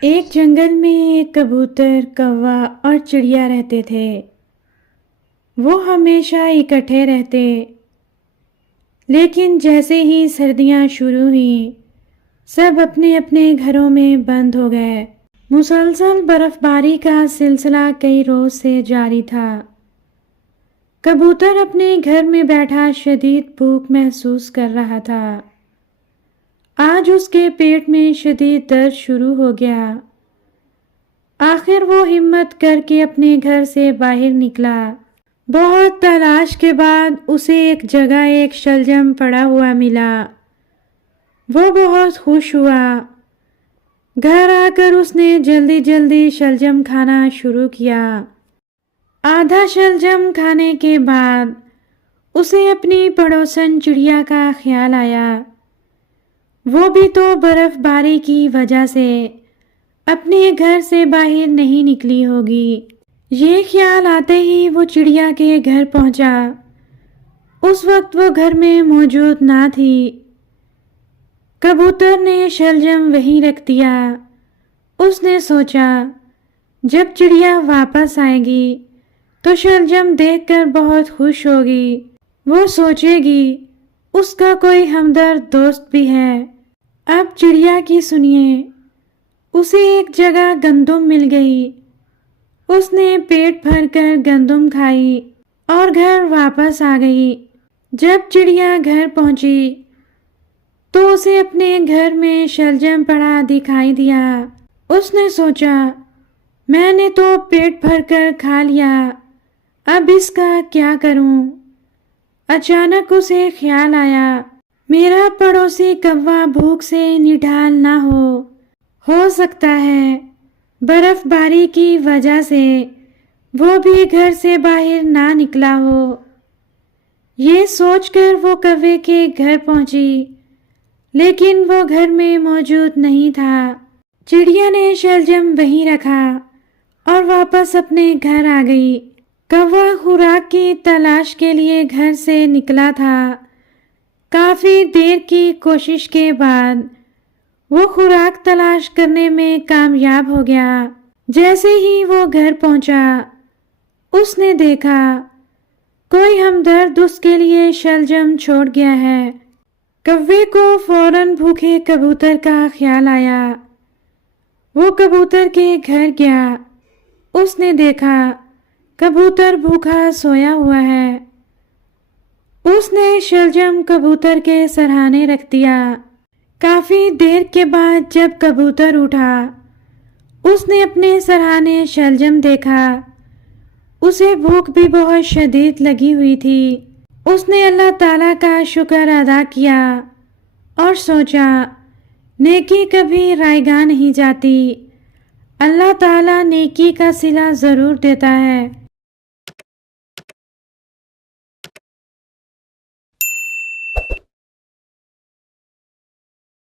ایک جنگل میں ایک کبوتر، کوا اور چڑیا رہتے تھے۔ وہ ہمیشہ اکٹھے رہتے، لیکن جیسے ہی سردیاں شروع ہوئیں، سب اپنے اپنے گھروں میں بند ہو گئے۔ مسلسل برف باری کا سلسلہ کئی روز سے جاری تھا۔ کبوتر اپنے گھر میں بیٹھا شدید بھوک محسوس کر رہا تھا۔ آج اس کے پیٹ میں شدید درد شروع ہو گیا۔ آخر وہ ہمت کر کے اپنے گھر سے باہر نکلا۔ بہت تلاش کے بعد اسے ایک جگہ ایک شلجم پڑا ہوا ملا۔ وہ بہت خوش ہوا۔ گھر آ کر اس نے جلدی جلدی شلجم کھانا شروع کیا۔ آدھا شلجم کھانے کے بعد اسے اپنی پڑوسن چڑیا کا خیال آیا۔ وہ بھی تو برف باری کی وجہ سے اپنے گھر سے باہر نہیں نکلی ہوگی۔ یہ خیال آتے ہی وہ چڑیا کے گھر پہنچا۔ اس وقت وہ گھر میں موجود نہ تھی۔ کبوتر نے شلجم وہیں رکھ دیا۔ اس نے سوچا جب چڑیا واپس آئے گی تو شلجم دیکھ کر بہت خوش ہوگی۔ وہ سوچے گی اس کا کوئی ہمدرد دوست بھی ہے۔ اب چڑیا کی سنیے، اسے ایک جگہ گندم مل گئی۔ اس نے پیٹ بھر کر گندم کھائی اور گھر واپس آ گئی۔ جب چڑیا گھر پہنچی تو اسے اپنے گھر میں شلجم پڑا دکھائی دیا۔ اس نے سوچا میں نے تو پیٹ بھر کر کھا لیا، اب اس کا کیا کروں؟ اچانک اسے خیال آیا میرا پڑوسی کوا بھوک سے نڈھال نہ ہو سکتا ہے برف باری کی وجہ سے وہ بھی گھر سے باہر نہ نکلا ہو۔ یہ سوچ کر وہ کوے کے گھر پہنچی، لیکن وہ گھر میں موجود نہیں تھا۔ چڑیا نے شلجم وہیں رکھا اور واپس اپنے گھر آ گئی۔ کوا خوراک کی تلاش کے لیے گھر سے نکلا تھا۔ کافی دیر کی کوشش کے بعد وہ خوراک تلاش کرنے میں کامیاب ہو گیا۔ جیسے ہی وہ گھر پہنچا، اس نے دیکھا کوئی ہمدرد اس کے لیے شلجم چھوڑ گیا ہے۔ کوے کو فوراً بھوکے کبوتر کا خیال آیا۔ وہ کبوتر کے گھر گیا۔ اس نے دیکھا کبوتر بھوکا سویا ہوا ہے۔ اس نے شلجم کبوتر کے سرہانے رکھ دیا۔ کافی دیر کے بعد جب کبوتر اٹھا، اس نے اپنے سرہانے شلجم دیکھا۔ اسے بھوک بھی بہت شدید لگی ہوئی تھی۔ اس نے اللہ تعالیٰ کا شکر ادا کیا اور سوچا نیکی کبھی رائیگاں نہیں جاتی، اللہ تعالیٰ نیکی کا صلہ ضرور دیتا ہے۔